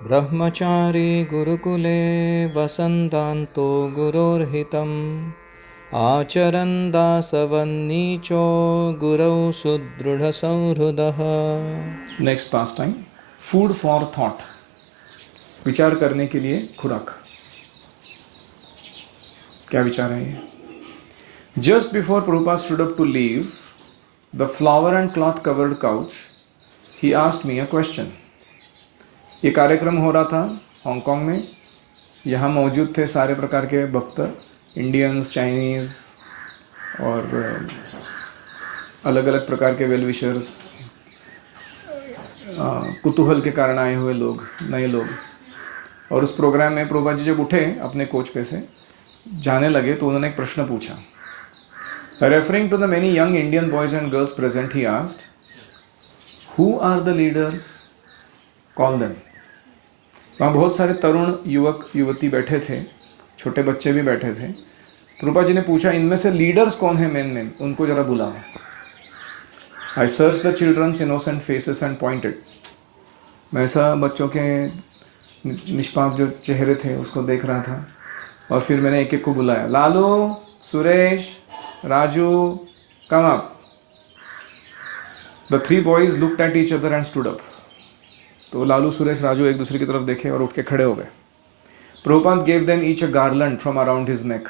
ब्रह्मचारी गुरुकुले वसन्तान्तो गुरोर्हितम् आचरन् दासवन्नीचो गुरौ सुदृढसंहृदः। Next pastime, food for thought, विचार करने के लिए खुराक। क्या विचार है ये? Just before Prabhupada stood up to leave the flower and cloth covered couch, he asked me a question. ये कार्यक्रम हो रहा था हांगकांग में। यहाँ मौजूद थे सारे प्रकार के भक्त, इंडियंस, चाइनीज़ और अलग अलग प्रकार के वेल विशर्स, कुतूहल के कारण आए हुए लोग, नए लोग। और उस प्रोग्राम में प्रभुपाद जी जब उठे अपने कोच पे से जाने लगे तो उन्होंने एक प्रश्न पूछा। Referring to the many young Indian boys and girls present, he asked, who are the leaders, call them. वहाँ बहुत सारे तरुण युवक युवती बैठे थे, छोटे बच्चे भी बैठे थे। प्रभुपाद जी ने पूछा, इनमें से लीडर्स कौन है मेन, उनको जरा बुलाओ। I search the children's innocent faces and pointed. मैं ऐसा बच्चों के निष्पाप जो चेहरे थे उसको देख रहा था और फिर मैंने एक एक को बुलाया। Lalu, Suresh, Raju, come up. The three boys looked at each other and stood up. तो लालू, सुरेश, राजू एक दूसरे की तरफ देखे और उठ के खड़े हो गए। Prabhupada gave them each a garland from around his neck.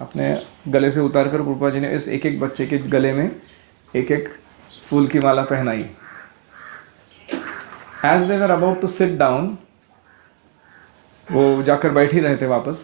अपने गले से उतार कर प्रभुपाद जी ने इस एक एक बच्चे के गले में एक एक फूल की माला पहनाई। As they were about to sit down, वो जाकर बैठ ही रहे थे वापस,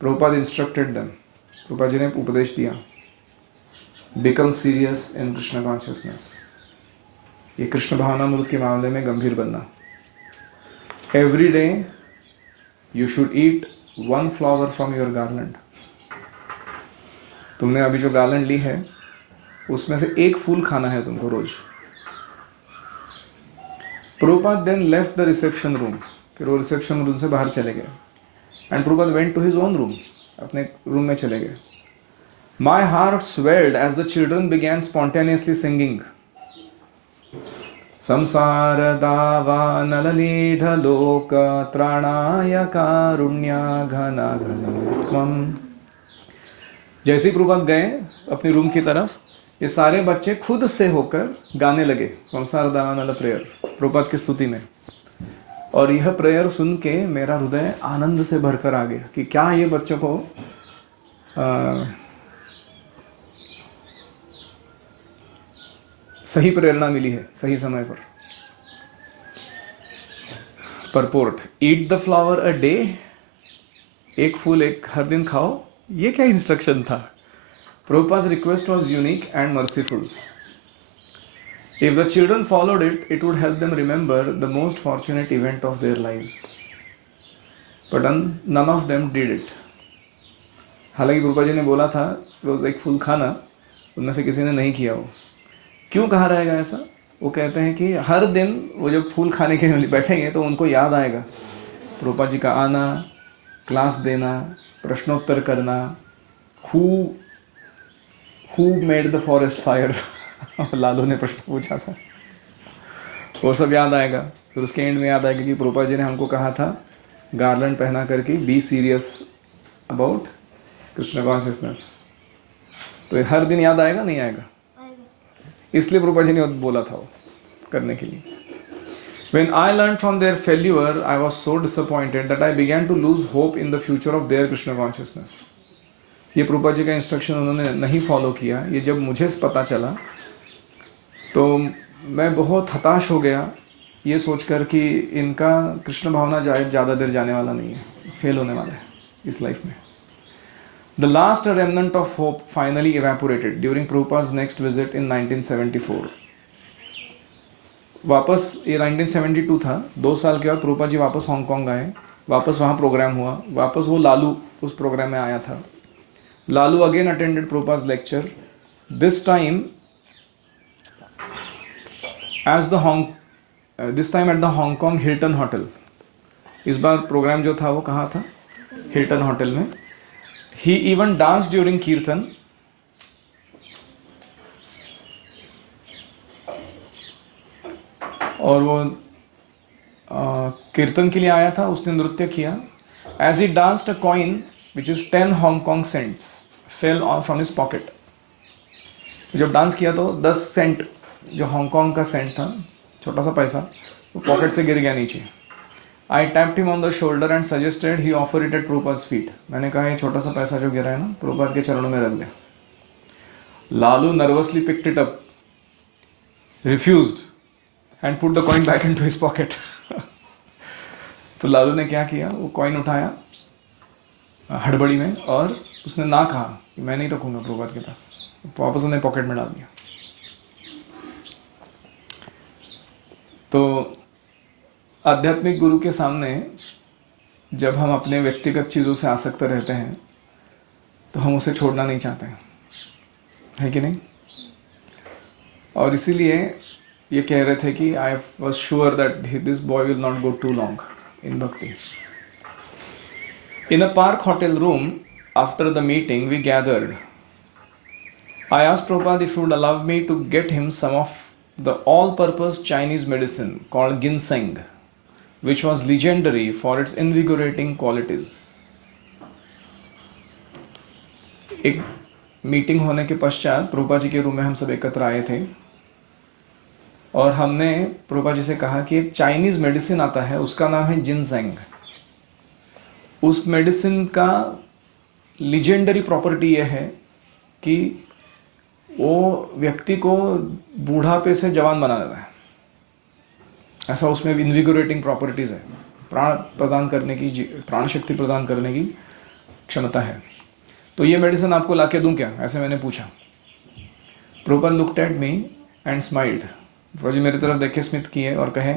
प्रभुपाद इंस्ट्रक्टेड देम, प्रभुपाद जी ने उपदेश दिया, become serious in Krishna consciousness. ये कृष्ण भावनामृत के मामले में गंभीर बनना। Every day you should eat one flower from your garland. तुमने अभी जो गार्लैंड ली है उसमें से एक फूल खाना है तुमको रोज। Prabhupada then left the reception room. फिर वो रिसेप्शन रूम से बाहर चले गए and Prabhupada went to his own room, अपने रूम में चले गए। My heart swelled as the children began spontaneously singing, संसार दावा नलनीढ़ लोक त्राणाय कारुण्या घना घनत्वम। जैसे ही प्रभुपाद गए अपनी रूम की तरफ, ये सारे बच्चे खुद से होकर गाने लगे संसार दावा नल प्रेयर, प्रभुपाद की स्तुति में। और यह प्रेयर सुन के मेरा हृदय आनंद से भरकर आ गया कि क्या ये बच्चों को सही प्रेरणा मिली है सही समय पर। Purport, eat the flower a day, एक फूल एक हर दिन खाओ, ये क्या इंस्ट्रक्शन था? Prabhupada's request was unique and merciful. If the children followed it, it would help them remember the most fortunate event of their lives. But none of them did it. हालांकि प्रभुपा जी ने बोला था रोज एक फूल खाना, उनमें से किसी ने नहीं किया। वो क्यों कहा रहेगा ऐसा? वो कहते हैं कि हर दिन वो जब फूल खाने के लिए बैठेंगे तो उनको याद आएगा प्रभुपा जी का आना, क्लास देना, प्रश्नोत्तर करना, who made the forest fire, Lalu ने प्रश्न पूछा था, वो सब याद आएगा। फिर उसके एंड में याद आएगा कि प्रभुपाद जी ने हमको कहा था गार्लैंड पहना करके be serious about Krishna consciousness. तो हर दिन याद आएगा नहीं आएगा? इसलिए प्रभुपाद जी ने बोला था वो करने के लिए। When I learned from their failure, I was so disappointed that I began to lose hope in the future of their Krishna consciousness. ये प्रभुपाद जी का इंस्ट्रक्शन उन्होंने नहीं फॉलो किया। ये जब मुझे पता चला तो मैं बहुत हताश हो गया, ये सोचकर कि इनका कृष्ण भावना ज़्यादा देर जाने वाला नहीं है, फेल होने वाला है इस लाइफ में। The last remnant of hope finally evaporated during Prabhupada's next visit in 1974। वापस ये 1972 था, 2 साल के बाद प्रभुपाद जी वापस हांगकांग आए, वापस वहाँ प्रोग्राम हुआ, वापस वो लालू उस प्रोग्राम में आया था। Lalu again attended Prabhupada's lecture, this time this time at the Hong Kong Hilton hotel. इस बार प्रोग्राम जो था वो कहाँ था? हिल्टन होटल में। ही इवन डांस ड्यूरिंग कीर्तन। और वो कीर्तन के लिए आया था, उसने नृत्य किया. As he danced, a coin which is 10 Hong Kong cents fell from his pocket. जब डांस किया तो 10 सेंट जो हांगकांग का सेंट था, छोटा सा पैसा, वो पॉकेट से गिर गया नीचे. I tapped him on the shoulder and suggested he offer it at Prabhupada's feet. मैंने कहा ये छोटा सा पैसा जो गिरा है ना, प्रभुपाद के चरणों में रख दे. Lalu nervously picked it up, refused and put the coin back into his pocket. तो लालू ने क्या किया, वो कॉइन उठाया हड़बड़ी में और उसने ना कहा कि मैं नहीं रखूंगा प्रभुपाद के पास, वापस उसने पॉकेट में डाल दिया. तो आध्यात्मिक गुरु के सामने जब हम अपने व्यक्तिगत चीज़ों से आसक्त रहते हैं तो हम उसे छोड़ना नहीं चाहते हैं, है कि नहीं. और इसीलिए ये कह रहे थे कि I was sure that this boy will not go too long in bhakti. In a park hotel room, after the meeting, we gathered. I asked Prabhupada if he would allow me to get him some of the all-purpose Chinese medicine called ginseng, which was legendary for its invigorating qualities. एक meeting होने के पश्चात प्रभुपाद जी के room में हम सब एकत्र आए थे और हमने प्रभुपाद जी से कहा कि एक चाइनीज़ मेडिसिन आता है, उसका नाम है जिनसेंग. उस मेडिसिन का लीजेंडरी प्रॉपर्टी यह है कि वो व्यक्ति को बूढ़ापे से जवान बना देता है. ऐसा उसमें इन्विगोरेटिंग प्रॉपर्टीज़ है, प्राण प्रदान करने की, प्राण शक्ति प्रदान करने की क्षमता है. तो ये मेडिसिन आपको ला के दूँ क्या, ऐसे मैंने पूछा. Prabhupada looked at me and smiled. Prabhupada ji मेरी तरफ देख के स्मित किए और कहे,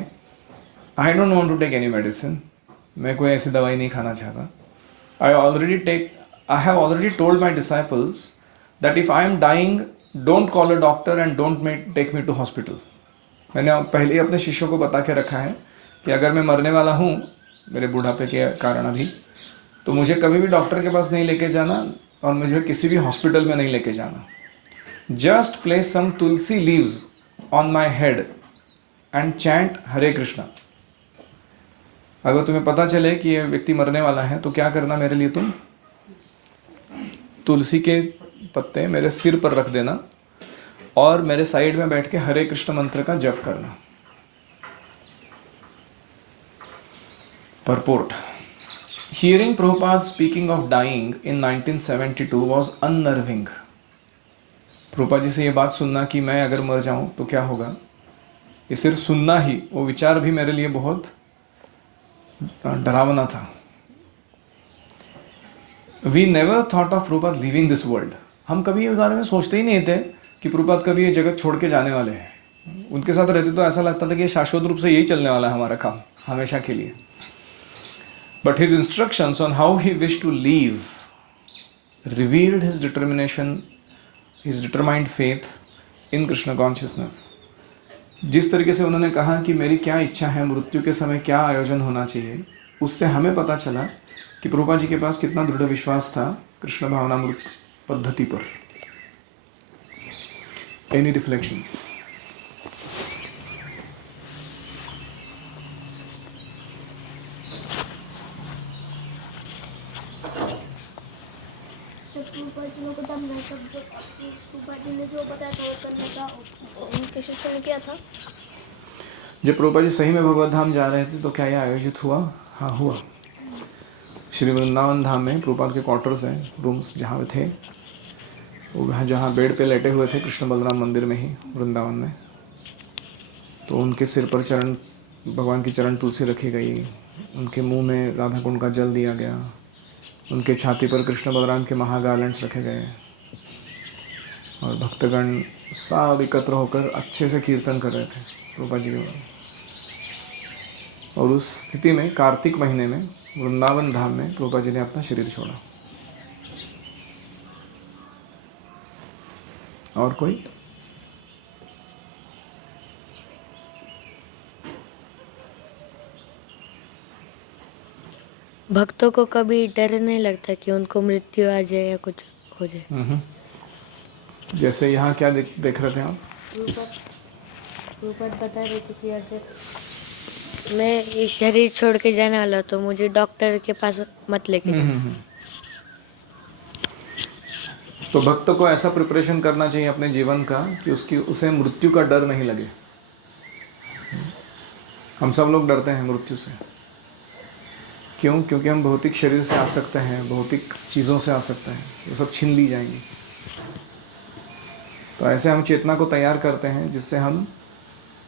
I don't want to take any medicine. मैं कोई ऐसी दवाई नहीं खाना चाहता. I have already told my disciples that if I am dying don't call a doctor and don't take me to hospital. मैंने पहले ही अपने शिष्यों को बता के रखा है कि अगर मैं मरने वाला हूँ मेरे बुढ़ापे के कारण अभी, तो मुझे कभी भी डॉक्टर के पास नहीं लेके जाना और मुझे किसी भी हॉस्पिटल में नहीं लेके जाना. Just place some tulsi leaves on my head and chant Hare Krishna. अगर तुम्हें पता चले कि ये व्यक्ति मरने वाला है तो क्या करना, मेरे लिए तुम तुलसी के पत्ते मेरे सिर पर रख देना और मेरे साइड में बैठ के हरे कृष्ण मंत्र का जप करना. Purport. Hearing Prabhupada speaking of dying in 1972 was unnerving. Prabhupada ji से ये बात सुनना कि मैं अगर मर जाऊं तो क्या होगा, ये सिर्फ सुनना ही, वो विचार भी मेरे लिए बहुत डरावना था. We never thought of Prabhupada leaving this world. हम कभी इस बारे में सोचते ही नहीं थे कि प्रभुपाद कभी ये जगत छोड़ के जाने वाले हैं. उनके साथ रहते तो ऐसा लगता था कि शाश्वत रूप से यही चलने वाला है हमारा काम हमेशा के लिए. But his instructions on how he wish to leave revealed his determination, his determined faith in Krishna consciousness. जिस तरीके से उन्होंने कहा कि मेरी क्या इच्छा है, मृत्यु के समय क्या आयोजन होना चाहिए, उससे हमें पता चला कि प्रभुपाद जी के पास कितना दृढ़ विश्वास था कृष्ण भावनामृत पद्धति पर. Any reflections? जब प्रभुपाद जी सही में भगवत धाम जा रहे थे तो क्या यह आयोजित हुआ? हाँ, हुआ. श्री वृंदावन धाम में प्रभुपाद के क्वार्टर्स हैं, रूम्स जहाँ थे, वो जहाँ बेड पे लेटे हुए थे कृष्ण बलराम मंदिर में ही वृंदावन में. तो उनके सिर पर चरण, भगवान की चरण तुलसी रखी गई, उनके मुंह में राधा कुंड का जल दिया गया, उनके छाती पर कृष्ण बलराम के महागार्लैंड्स रखे गए और भक्तगण सब एकत्र होकर अच्छे से कीर्तन कर रहे थे प्रभुपाद जी के. और उस स्थिति में कार्तिक महीने में वृंदावन धाम में प्रभुपाद जी ने अपना शरीर छोड़ा. और कोई? भक्तों को कभी डर नहीं लगता कि उनको मृत्यु आ जाए या कुछ हो जाए? जैसे यहाँ क्या देख रहे थे आप? प्रभुपाद बता रहे थे कि अगर मैं ये शरीर छोड़ के जाने वाला तो मुझे डॉक्टर के पास मत लेके जाना। तो भक्त को ऐसा प्रिपरेशन करना चाहिए अपने जीवन का कि उसे मृत्यु का डर नहीं लगे। हम सब लोग डरते हैं मृत्यु से। क्यों? क्योंकि हम भौतिक शरीर से आ सकते हैं, भौतिक चीज़ों से आ सकते हैं, वो सब छीन ली जाएंगी। तो ऐसे हम चेतना को तैयार करते हैं जिससे हम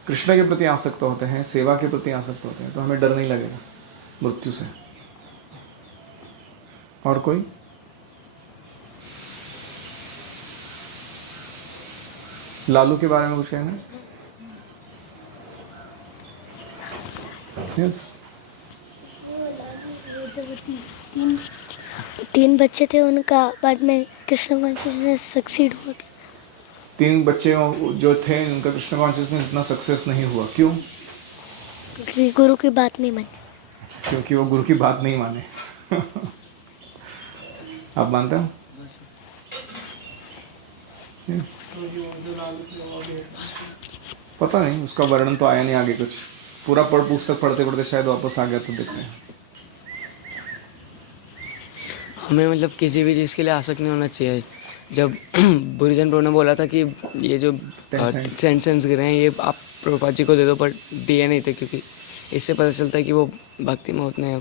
कृष्ण के प्रति आसक्त होते हैं, सेवा के प्रति आसक्त होते हैं, तो हमें डर नहीं लगेगा मृत्यु से। और कोई? लालू के बारे में कुछ कहना? यस। तीन बच्चे थे, उनका बाद में कृष्ण कॉन्शियसनेस सक्सीड हुआ क्या? 3 बच्चे जो थे उनका कृष्ण कॉन्शियसनेस इतना सक्सेस नहीं हुआ। क्यों? क्योंकि गुरु की बात नहीं मानी। क्योंकि वो गुरु की बात नहीं माने। आप मानते हो? Yes. पता नहीं, उसका वर्णन तो आया नहीं आगे कुछ। पूरा पुस्तक पढ़ते पढ़ते शायद वापस आ गया तो देखते हैं। हमें मतलब किसी भी चीज़ के लिए आसक्त नहीं होना चाहिए। जब बुरीजन प्रभु ने बोला था कि ये जो 10 सेंट्स गिरे हैं ये आप प्रभुपाद जी को दे दो, पर दिए नहीं थे, क्योंकि इससे पता चलता है कि वो भक्ति में उतने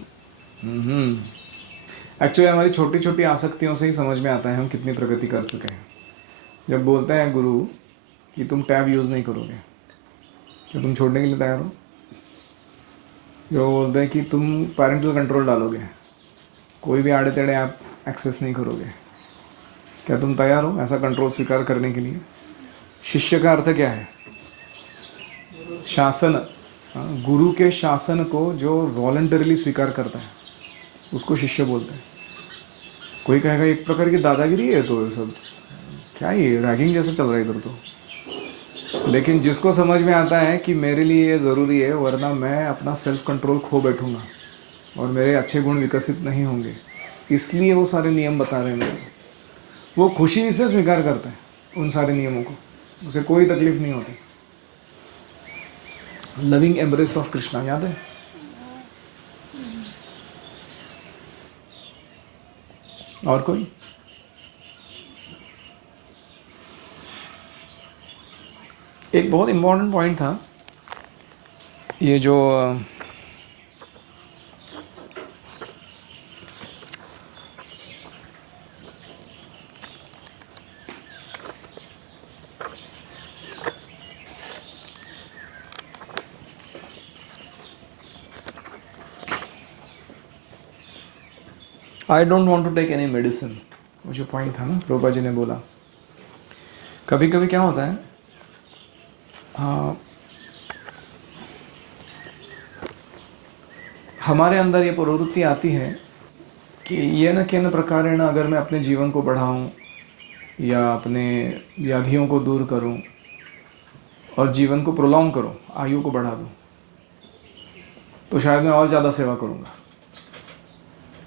एक्चुअली हमारी छोटी छोटी आसक्तियों से ही समझ में आता है हम कितनी प्रगति कर चुके हैं। जब बोलते हैं गुरु कि तुम टैब यूज़ नहीं करोगे, क्या तुम छोड़ने के लिए तैयार हो? जो बोलते हैं कि तुम पेरेंटल कंट्रोल डालोगे, कोई भी आड़े टेढ़े ऐप एक्सेस नहीं करोगे, क्या तुम तैयार हो ऐसा कंट्रोल स्वीकार करने के लिए? शिष्य का अर्थ क्या है? शासन। गुरु के शासन को जो वॉलंटरीली स्वीकार करता है उसको शिष्य बोलते हैं। कोई कहेगा एक प्रकार की दादागिरी है, तो ये सब क्या ये रैगिंग जैसा चल रहा है इधर तो। लेकिन जिसको समझ में आता है कि मेरे लिए ये ज़रूरी है, वरना मैं अपना सेल्फ कंट्रोल खो बैठूंगा और मेरे अच्छे गुण विकसित नहीं होंगे, इसलिए वो सारे नियम बता रहे हैं मेरे को। वो खुशी से स्वीकार करता है उन सारे नियमों को, उसे कोई तकलीफ नहीं होती। लविंग एम्ब्रेस ऑफ कृष्णा, याद है? और कोई? एक बहुत इम्पोर्टेंट पॉइंट था ये जो I don't want to take any medicine, वो जो पॉइंट था ना, प्रभुपाद जी ने बोला। कभी कभी क्या होता है, हमारे अंदर ये प्रवृत्ति आती है कि ये न किन प्रकारेण अगर मैं अपने जीवन को बढ़ाऊं या अपने व्याधियों को दूर करूं और जीवन को प्रोलॉन्ग करूं, आयु को बढ़ा दूं, तो शायद मैं और ज़्यादा सेवा करूंगा।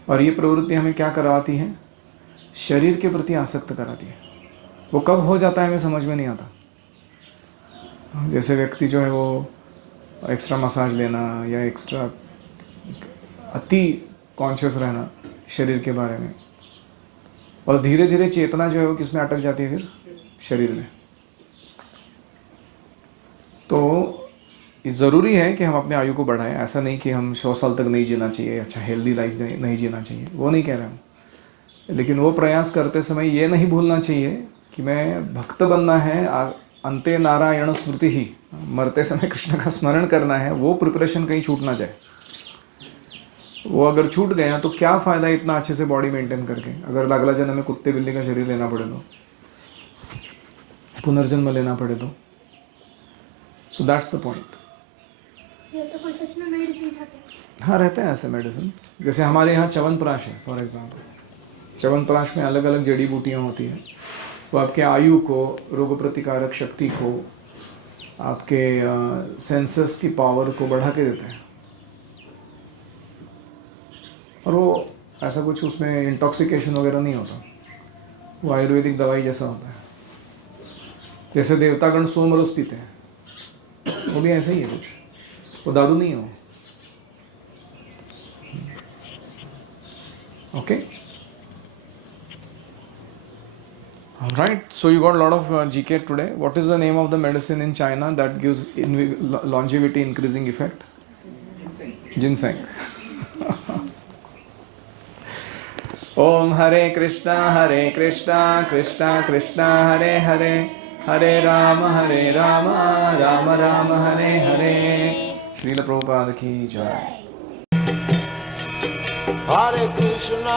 और ये प्रवृत्ति हमें क्या कराती है? शरीर के प्रति आसक्त कराती है। वो कब हो जाता है हमें समझ में नहीं आता। जैसे व्यक्ति जो है वो एक्स्ट्रा मसाज लेना या एक्स्ट्रा अति कॉन्शियस रहना शरीर के बारे में, और धीरे धीरे चेतना जो है वो किस में अटक जाती है? फिर शरीर में। तो ये ज़रूरी है कि हम अपने आयु को बढ़ाएं। ऐसा नहीं कि हम 100 साल तक नहीं जीना चाहिए, अच्छा हेल्दी लाइफ नहीं जीना चाहिए, वो नहीं कह रहा हूँ। लेकिन वो प्रयास करते समय ये नहीं भूलना चाहिए कि मैं भक्त बनना है, अंते नारायण स्मृति ही, मरते समय कृष्ण का स्मरण करना है। वो प्रिपरेशन कहीं छूट ना जाए। वो अगर छूट गया तो क्या फ़ायदा इतना अच्छे से बॉडी मेंटेन करके, अगर अगला जन्म में कुत्ते बिल्ली का शरीर लेना पड़े तो, पुनर्जन्म लेना पड़े तो। So that's the point. हाँ, रहते हैं ऐसे मेडिसिन। जैसे हमारे यहाँ च्यवनप्राश है फॉर एग्जांपल। च्यवनप्राश में अलग अलग जड़ी बूटियाँ होती हैं। वो आपके आयु को, रोग प्रतिकारक शक्ति को, आपके सेंसेस की पावर को बढ़ा के देते हैं। और वो ऐसा कुछ उसमें इंटॉक्सिकेशन वगैरह नहीं होता, वो आयुर्वेदिक दवाई जैसा होता है। जैसे देवतागण सोमरस पीते हैं, वो भी ऐसा ही है कुछ, वो दारू नहीं हो, Okay. All right. So you got a lot of GK today. What is the name of the medicine in China that gives longevity increasing effect? Ginseng. Om Hare Krishna Krishna Krishna Hare Hare Hare Rama Rama Rama Hare Hare. Srila Prabhupada ki jai. Hare Krishna,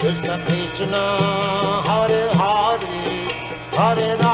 Krishna Krishna, Hare Hare, Hare Rama.